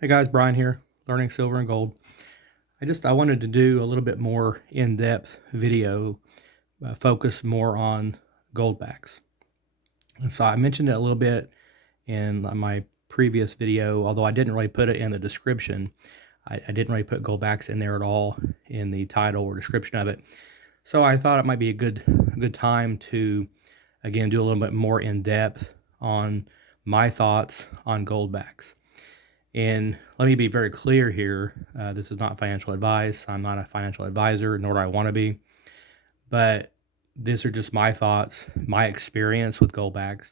Hey guys, Brian here, learning silver and gold. I wanted to do a little bit more in-depth video, focus more on goldbacks. And so I mentioned it a little bit in my previous video, although I didn't really put it in the description. I didn't really put goldbacks in there at all in the title or description of it. So I thought it might be a good time to again do a little bit more in depth on my thoughts on goldbacks. And let me be very clear here. This is not financial advice. I'm not a financial advisor, nor do I want to be. But these are just my thoughts, my experience with goldbacks.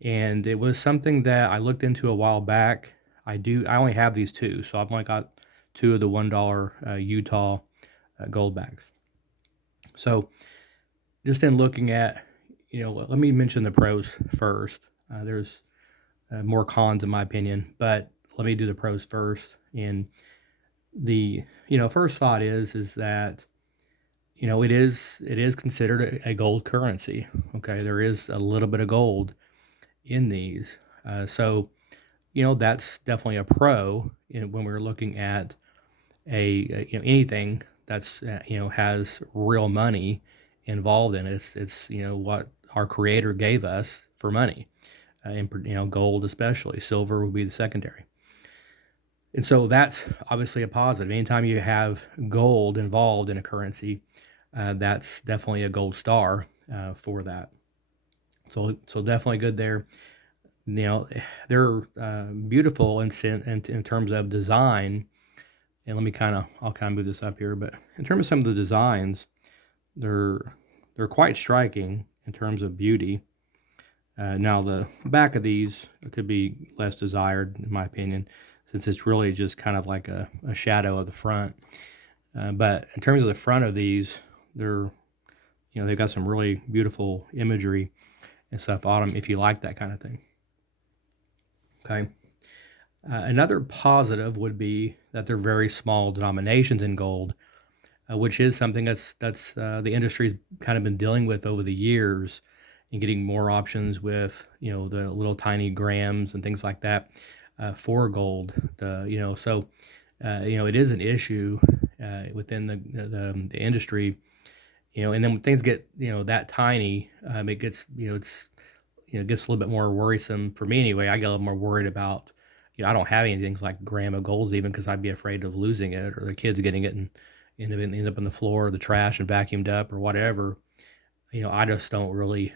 And it was something that I looked into a while back. I only have these two. So I've only got two of the $1 Utah goldbacks. So just in looking at, let me mention the pros first. There's more cons in my opinion, but let me do the pros first. And the first thought is that it is considered a gold currency. Okay, there is a little bit of gold in these, so that's definitely a pro when we're looking at anything that's has real money involved in it. It's what our creator gave us for money, and gold especially. Silver would be the secondary. And so that's obviously a positive. Anytime you have gold involved in a currency, that's definitely a gold star for that. So definitely good there. They're beautiful in terms of design. And I'll kind of move this up here. But in terms of some of the designs, they're quite striking in terms of beauty. Now the back of these could be less desired, in my opinion, since it's really just kind of like a shadow of the front. But in terms of the front of these, they've got some really beautiful imagery and stuff on them if you like that kind of thing. Okay. Another positive would be that they're very small denominations in gold, which is something that's the industry's kind of been dealing with over the years, and getting more options with the little tiny grams and things like that for gold. It is an issue within the industry. And then when things get that tiny, it gets it gets a little bit more worrisome for me anyway. I get a little more worried about I don't have any things like gram of golds even, because I'd be afraid of losing it, or the kids getting it and end up on the floor or the trash and vacuumed up or whatever. I just don't really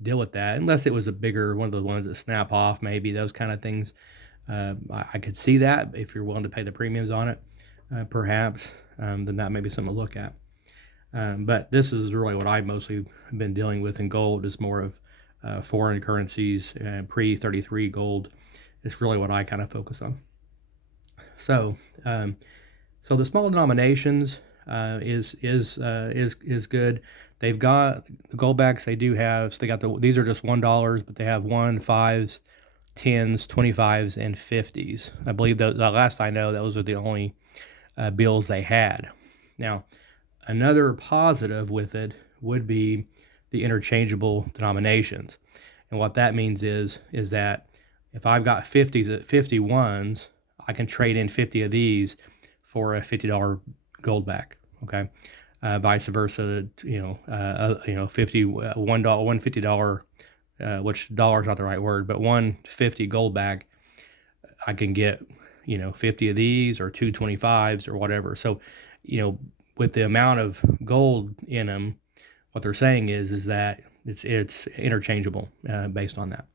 deal with that unless it was a bigger one of the ones that snap off, maybe those kind of things. I could see that if you're willing to pay the premiums on it, perhaps, then that may be something to look at. But this is really what I've mostly been dealing with in gold, is more of foreign currencies, pre-33 gold is really what I kind of focus on. So, so the small denominations is good. They've got the goldbacks. They do have. So they got these are just $1, but they have 1, 5s, 10s, 25s, and 50s. I believe the last I know, those are the only bills they had. Now, another positive with it would be the interchangeable denominations, and what that means is that if I've got 50s at 51s, I can trade in 50 of these for a $50 goldback. Okay, vice versa. 50 $150, which dollar is not the right word, but 150 goldback, I can get 50 of these or 225s or whatever. So with the amount of gold in them, what they're saying is that it's interchangeable based on that,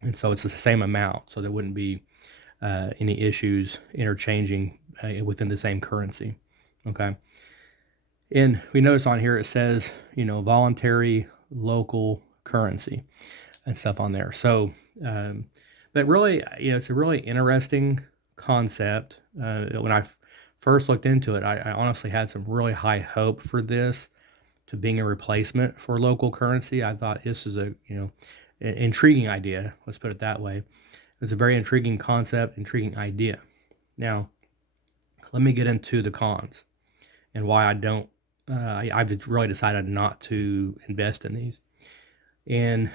and so it's the same amount. So there wouldn't be any issues interchanging within the same currency. Okay. And we notice on here it says, voluntary local currency and stuff on there. So, but really, it's a really interesting concept. When I first looked into it, I honestly had some really high hope for this to being a replacement for local currency. I thought this is an intriguing idea. Let's put it that way. It's a very intriguing concept, intriguing idea. Now, let me get into the cons and why I don't. I've really decided not to invest in these. And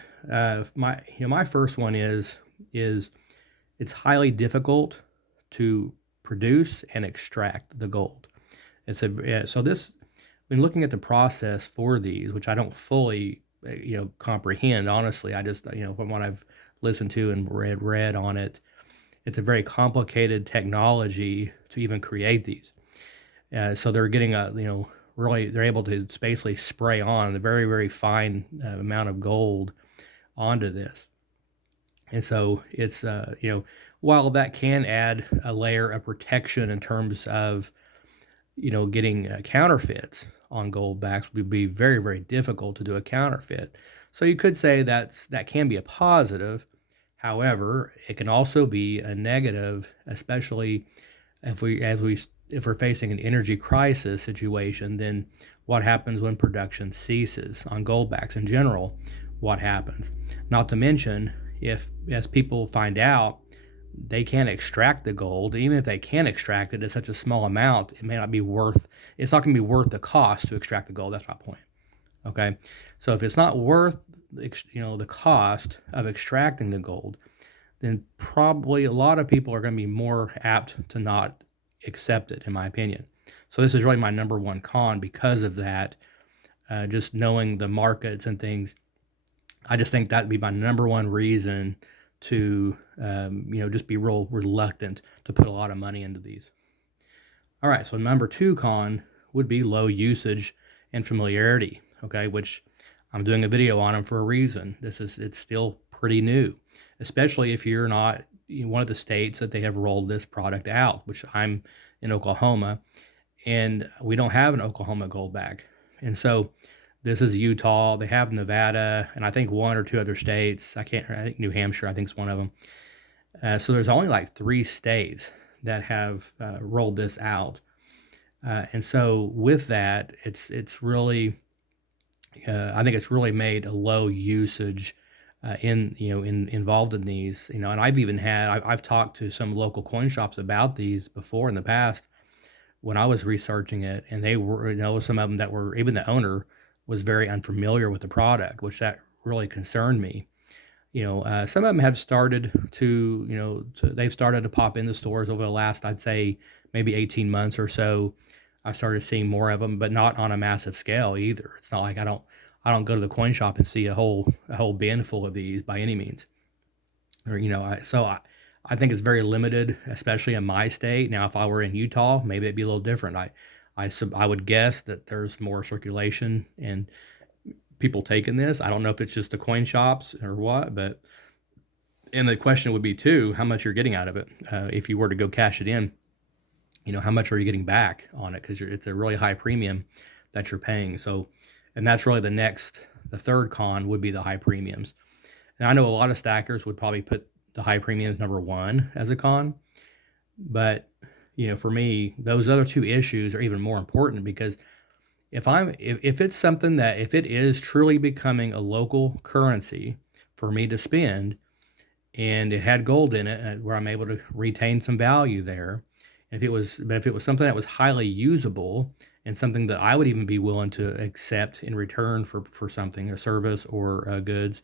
my first one is it's highly difficult to produce and extract the gold. So this, when looking at the process for these, which I don't fully comprehend, honestly, I just from what I've listened to and read on it, it's a very complicated technology to even create these. So they're getting really, they're able to basically spray on a very, very fine amount of gold onto this. And so it's, while that can add a layer of protection in terms of, getting counterfeits on gold backs, would be very, very difficult to do a counterfeit. So you could say that can be a positive. However, it can also be a negative, especially if we're facing an energy crisis situation. Then what happens when production ceases on goldbacks in general? What happens? Not to mention, if as people find out they can't extract the gold, even if they can extract it at such a small amount, it may not be worth. It's not going to be worth the cost to extract the gold. That's my point. Okay, so if it's not worth the cost of extracting the gold, then probably a lot of people are going to be more apt to not accept it, in my opinion. So this is really my number one con because of that. Just knowing the markets and things, I just think that'd be my number one reason to, just be real reluctant to put a lot of money into these. All right, so number two con would be low usage and familiarity. Okay, which I'm doing a video on them for a reason. It's still pretty new, especially if you're not in one of the states that they have rolled this product out, which I'm in Oklahoma, and we don't have an Oklahoma Goldback. And so this is Utah. They have Nevada, and I think one or two other states. I think New Hampshire, I think, is one of them. So there's only like 3 states that have rolled this out. And so with that, it's really, I think it's really made a low usage involved in these. And I've talked to some local coin shops about these before in the past when I was researching it, and they were, some of them that were, even the owner was very unfamiliar with the product, which that really concerned me. Some of them have started they've started to pop in the stores over the last, I'd say, maybe 18 months or so. I started seeing more of them, but not on a massive scale either. It's not like I don't go to the coin shop and see a whole bin full of these by any means. Or I think it's very limited, especially in my state. Now, if I were in Utah, maybe it'd be a little different. I would guess that there's more circulation and people taking this. I don't know if it's just the coin shops or what, and the question would be too, how much you're getting out of it. If you were to go cash it in, how much are you getting back on it? Because it's a really high premium that you're paying. So, and that's really the third con would be the high premiums. And I know a lot of stackers would probably put the high premiums number one as a con, but for me, those other two issues are even more important because if it's something that, if it is truly becoming a local currency for me to spend, and it had gold in it where I'm able to retain some value there, if it was something that was highly usable and something that I would even be willing to accept in return for something, a service or goods,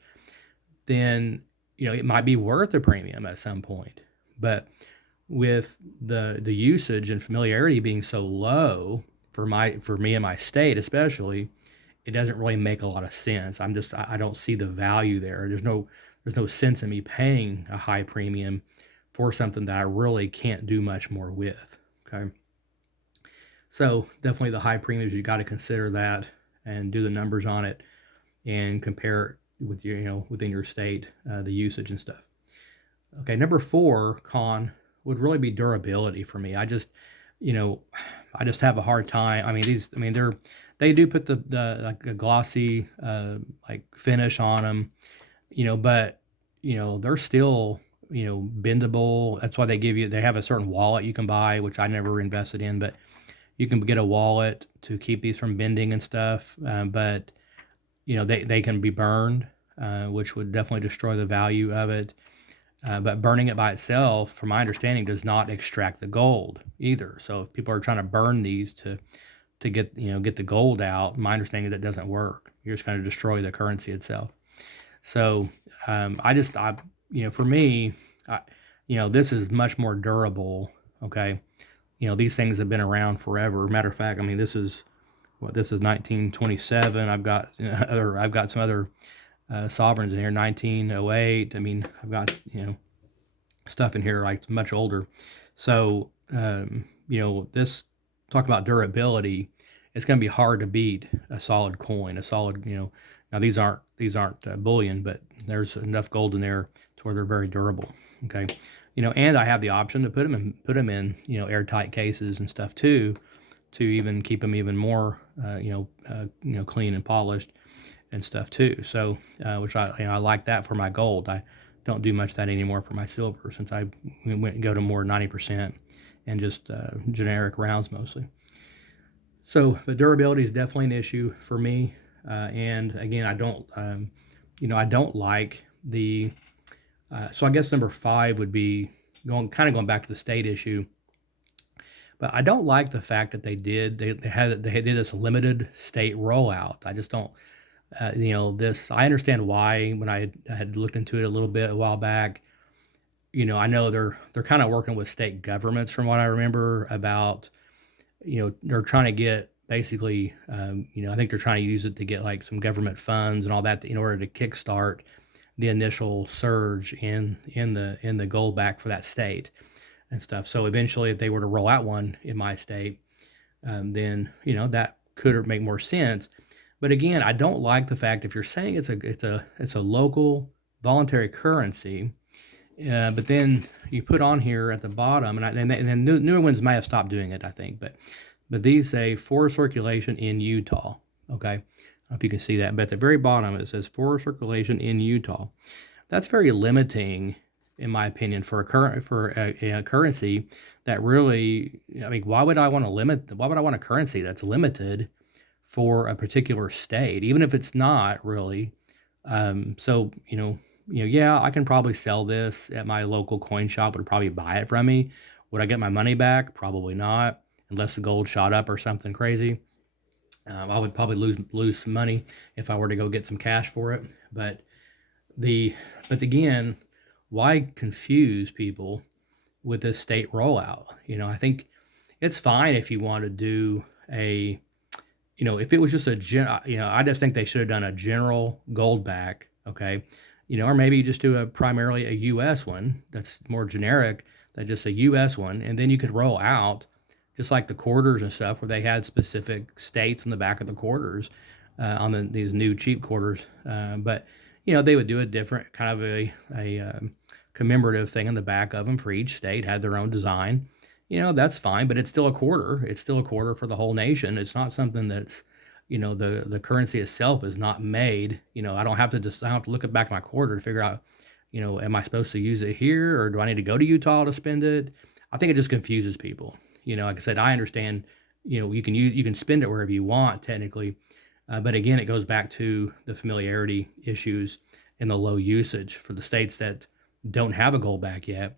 then it might be worth a premium at some point. But with the usage and familiarity being so low for me and my state especially, it doesn't really make a lot of sense. I don't see the value there. There's no sense in me paying a high premium for something that I really can't do much more with. Okay. So definitely the high premiums, you got to consider that and do the numbers on it and compare it with within your state, the usage and stuff. Okay. Number 4 con would really be durability for me. I just have a hard time. I mean, they do put the like a glossy, like finish on them, but they're still, bendable. That's why they have a certain wallet you can buy, which I never invested in, but you can get a wallet to keep these from bending and stuff. But they can be burned, which would definitely destroy the value of it. But burning it by itself, from my understanding, does not extract the gold either. So if people are trying to burn these to get the gold out, my understanding is that doesn't work. You're just going to destroy the currency itself. So for me, This is much more durable. Okay. These things have been around forever. Matter of fact, I mean, this is 1927. I've got some other sovereigns in here, 1908. I mean, I've got, stuff in here like much older. So, this talk about durability. It's going to be hard to beat a solid coin, a solid, Now these aren't bullion, but there's enough gold in there to where they're very durable. Okay, and I have the option to put them in airtight cases and stuff too, to even keep them even more clean and polished and stuff too. So, which I like that for my gold. I don't do much of that anymore for my silver, since I went and go to more 90% and just generic rounds mostly. So the durability is definitely an issue for me. And again, I don't like the. So I guess number five would be going back to the state issue. But I don't like the fact that they did this limited state rollout. I just don't. This, I understand why when I had looked into it a little bit a while back. I know they're kind of working with state governments from what I remember about. They're trying to get basically. I think they're trying to use it to get like some government funds and all that in order to kickstart the initial surge in the Goldback for that state and stuff. So eventually, if they were to roll out one in my state, then that could make more sense. But again, I don't like the fact, if you're saying it's a local voluntary currency, but then you put on here at the bottom, and then newer ones may have stopped doing it, I think, but these say for circulation in Utah. Okay, I don't know if you can see that, but at the very bottom it says for circulation in Utah. That's very limiting, in my opinion, for a currency that really. I mean, why would I want a currency that's limited for a particular state, even if it's not really. So yeah, I can probably sell this at my local coin shop. Would probably buy it from me. Would I get my money back? Probably not, unless the gold shot up or something crazy. I would probably lose some money if I were to go get some cash for it. But again, why confuse people with this state rollout? I think it's fine if you want to do a if it was just I just think they should have done a general Goldback, okay, or maybe just do primarily a U.S. one that's more generic, than just a U.S. one, and then you could roll out just like the quarters and stuff, where they had specific states in the back of the quarters on these new cheap quarters, but they would do a different kind of a commemorative thing in the back of them for each state, had their own design. That's fine, but it's still a quarter. It's still a quarter for the whole nation. It's not something that's, the currency itself is not made. I don't have to look at back my quarter to figure out, am I supposed to use it here, or do I need to go to Utah to spend it? I think it just confuses people. Like I said, I understand, you can spend it wherever you want technically. But again, it goes back to the familiarity issues and the low usage for the states that don't have a Goldback yet.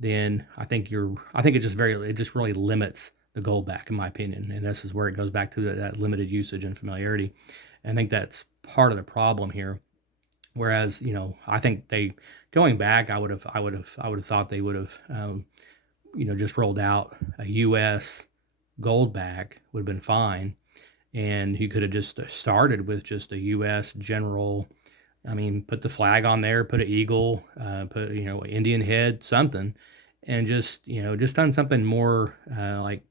Then I think it just really limits the Goldback, in my opinion. And this is where it goes back to that limited usage and familiarity. And I think that's part of the problem here. Whereas, I think going back, I would have thought they would have, just rolled out a U.S. Goldback would have been fine. And you could have just started with just a U.S. general. I mean, put the flag on there, put an eagle, put Indian head, something, and just done something more like,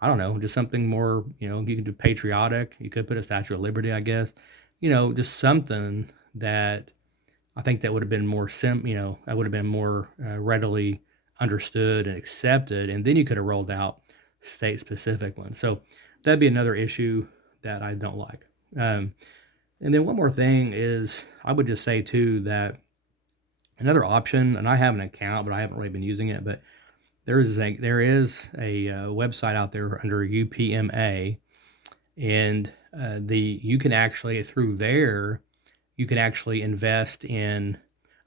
I don't know, just something more. You could do patriotic. You could put a Statue of Liberty, I guess. Just something that I think that would have been more that would have been more readily understood and accepted, and then you could have rolled out state specific ones. So that'd be another issue that I don't like. And then one more thing is, I would just say too that another option, and I have an account, but I haven't really been using it, but there is a website out there under UPMA, and you can actually, through there, you can actually invest in,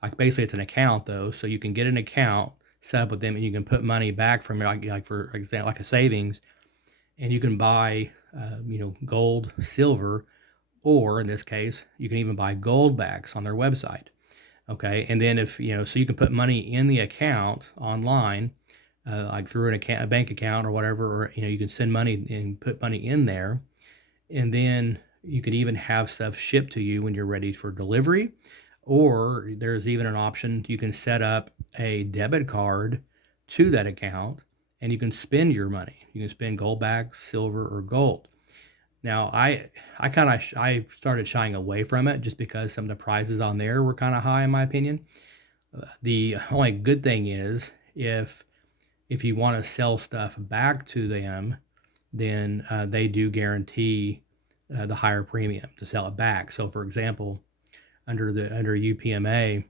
like, basically it's an account though, so you can get an account set up with them, and you can put money back from, like for example, like a savings, and you can buy gold, silver, or in this case, you can even buy Goldbacks on their website. Okay. And then if, so you can put money in the account online, like through a bank account or whatever, or, you can send money and put money in there. And then you could even have stuff shipped to you when you're ready for delivery. Or there's even an option you can set up a debit card to that account and you can spend your money. You can spend Goldback, silver, or gold. Now, I started shying away from it just because some of the prices on there were kind of high in my opinion. The only good thing is if you want to sell stuff back to them, then they do guarantee the higher premium to sell it back. So, for example, under UPMA,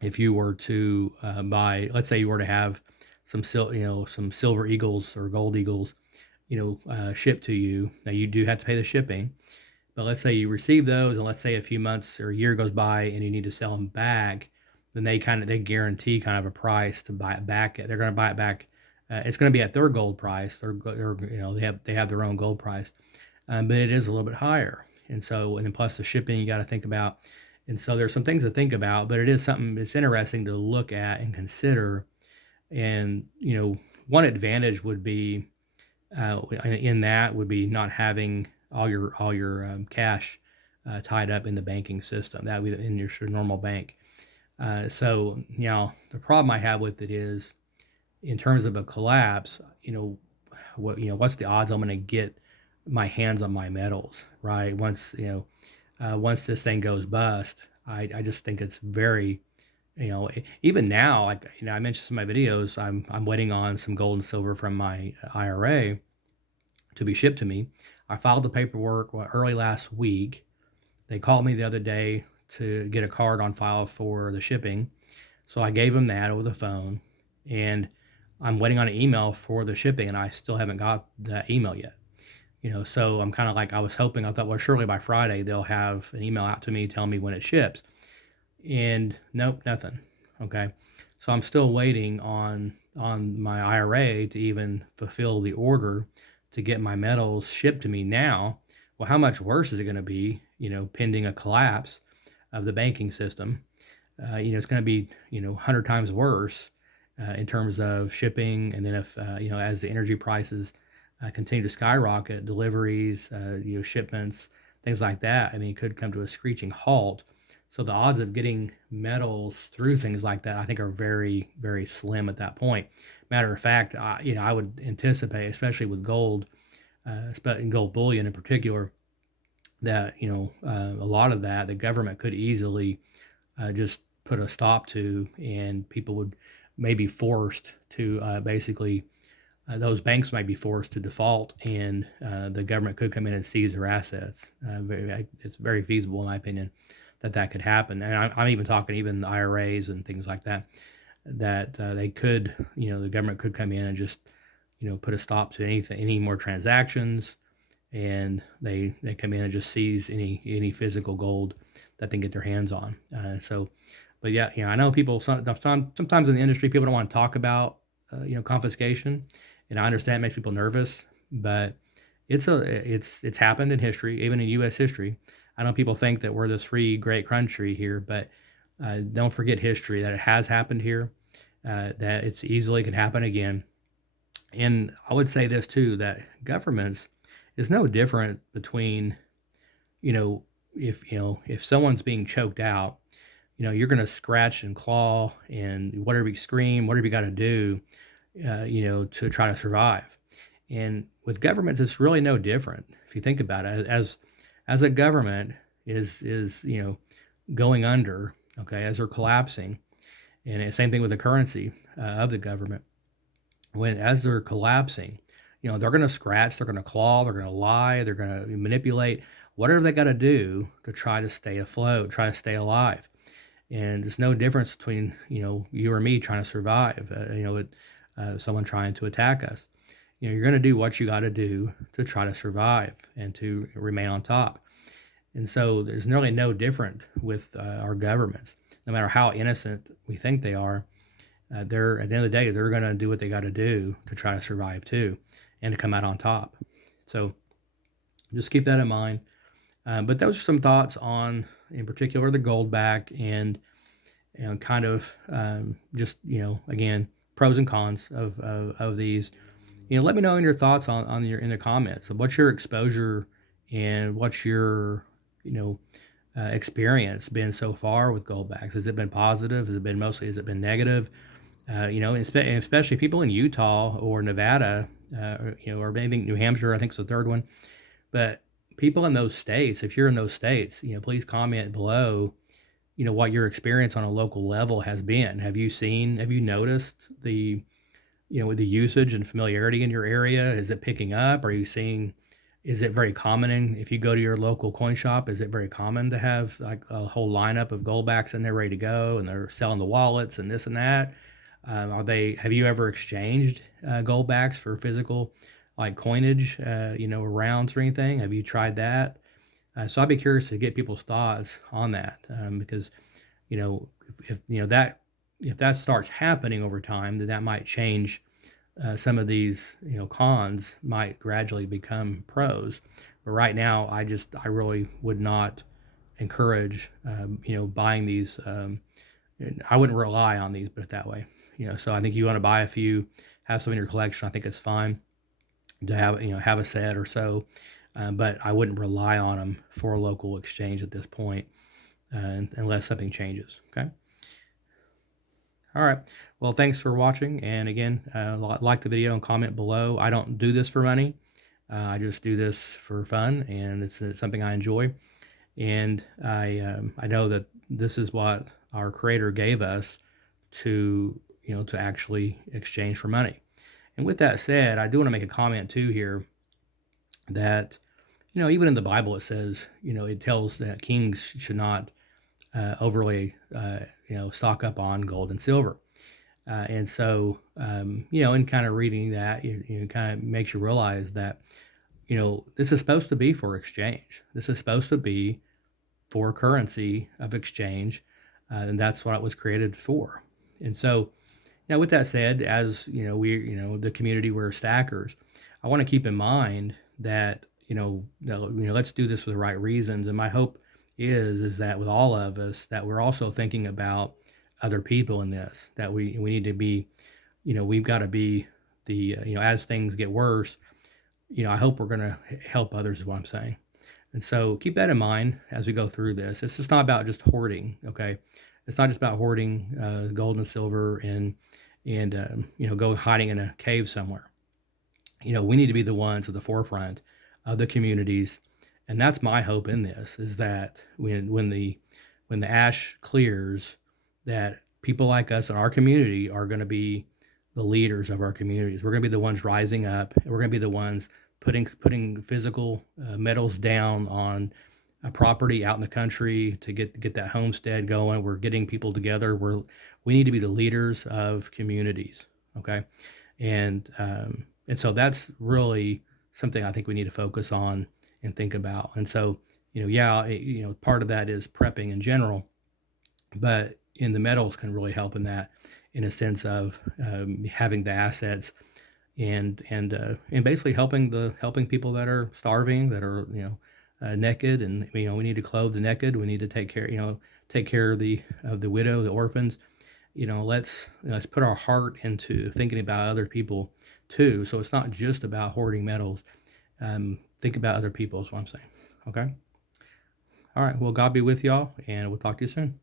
if you were to buy, let's say you were to have some silver eagles or gold eagles, shipped to you. Now you do have to pay the shipping, but let's say you receive those, and let's say a few months or a year goes by, and you need to sell them back, then they guarantee kind of a price to buy it back. They're going to buy it back. It's going to be at their gold price, or they have their own gold price, but it is a little bit higher. And then plus the shipping you got to think about. And so there's some things to think about, but it is something it's interesting to look at and consider. And one advantage would be in that would be not having all your cash tied up in the banking system. That would be in your normal bank. So the problem I have with it is in terms of a collapse. What's the odds I'm going to get my hands on my metals, right? Once this thing goes bust, I just think it's very, even now, like, I mentioned in my videos, I'm waiting on some gold and silver from my IRA to be shipped to me. I filed the paperwork early last week. They called me the other day to get a card on file for the shipping. So I gave them that over the phone, and I'm waiting on an email for the shipping, and I still haven't got that email yet. So I'm kind of like, I thought, well, surely by Friday they'll have an email out to me telling me when it ships. And nope, nothing. Okay. So I'm still waiting on my IRA to even fulfill the order to get my metals shipped to me now. Well, how much worse is it going to be, pending a collapse of the banking system? It's going to be, 100 times worse in terms of shipping. And then if, as the energy prices continue to skyrocket, deliveries, shipments, things like that, I mean, it could come to a screeching halt. So the odds of getting metals through things like that, I think, are very, very slim at that point. Matter of fact, I would anticipate, especially with gold, gold bullion in particular, that a lot of that the government could easily just put a stop to, and people would maybe forced to basically those banks might be forced to default, and the government could come in and seize their assets. It's very feasible, in my opinion, that could happen. And I'm even talking even IRAs and things like that, that they could, the government could come in and just, put a stop to any more transactions, and they come in and just seize any physical gold that they can get their hands on. But yeah, I know people sometimes in the industry people don't want to talk about confiscation, and I understand it makes people nervous, but it's happened in history, even in U.S. history. I know people think that we're this free, great country here, but don't forget history, that it has happened here, that it's easily could happen again. And I would say this too, that governments is no different between, if someone's being choked out, you're going to scratch and claw and whatever you scream, whatever you got to do, to try to survive. And with governments, it's really no different. If you think about it, as a government is going under, okay, as they're collapsing, and the same thing with the currency of the government. As they're collapsing, they're going to scratch, they're going to claw, they're going to lie, they're going to manipulate, whatever they got to do to try to stay afloat, try to stay alive. And there's no difference between you or me trying to survive. Someone trying to attack us. You're going to do what you got to do to try to survive and to remain on top. And so there's really no different with our governments. No matter how innocent we think they are, they're at the end of the day they're going to do what they got to do to try to survive too, and to come out on top. So just keep that in mind. But those are some thoughts on, in particular, the Goldback, and and kind of just, again, pros and cons of these. Let me know in your thoughts on your in the comments. So what's your exposure and what's your, you know, experience been so far with Goldbacks? Has it been positive? Has it been negative? Especially people in Utah or Nevada, or maybe New Hampshire, I think is the third one. But people in those states, if you're in those states, please comment below, what your experience on a local level has been. Have you noticed with the usage and familiarity in your area? Is it picking up? Are you seeing, is it very common if you go to your local coin shop, is it very common to have like a whole lineup of goldbacks in there ready to go and they're selling the wallets and this and that? Have you ever exchanged goldbacks for physical like coinage, rounds or anything? Have you tried that? So I'd be curious to get people's thoughts on that, because you know if that starts happening over time, then that might change. Some of these cons might gradually become pros, but right now I really would not encourage buying these. I wouldn't rely on these, put it that way. So I think you want to buy a few, have some in your collection. I think it's fine to have a set or so, but I wouldn't rely on them for a local exchange at this point, unless something changes. Okay. All right. Well, thanks for watching. And again, like the video and comment below. I don't do this for money. I just do this for fun, and it's something I enjoy. And I know that this is what our Creator gave us to actually exchange for money. And with that said, I do want to make a comment too here that even in the Bible it says it tells that kings should not overly stock up on gold and silver. And so, in kind of reading that, kind of makes you realize that, this is supposed to be for exchange. This is supposed to be for currency of exchange. And that's what it was created for. And so, with that said, as the community, we're stackers. I want to keep in mind that, let's do this for the right reasons. And my hope is that with all of us, that we're also thinking about other people in this, that we need to be, we've got to be as things get worse, I hope we're going to help others is what I'm saying. And so keep that in mind as we go through this. It's just not about just hoarding. Okay. It's not just about hoarding gold and silver and go hiding in a cave somewhere. We need to be the ones at the forefront of the communities. And that's my hope in this, is that when the ash clears, that people like us in our community are going to be the leaders of our communities. We're going to be the ones rising up, and we're going to be the ones putting physical metals down on a property out in the country to get that homestead going. We're getting people together. We need to be the leaders of communities. Okay, and so that's really something I think we need to focus on and think about. And so part of that is prepping in general, but in the metals can really help in that, in a sense of having the assets and basically helping people that are starving, that are naked, and we need to clothe the naked. We need to take care of the widow, the orphans. Let's put our heart into thinking about other people too. So it's not just about hoarding metals. Think about other people is what I'm saying. Okay. All right. Well, God be with y'all, and we'll talk to you soon.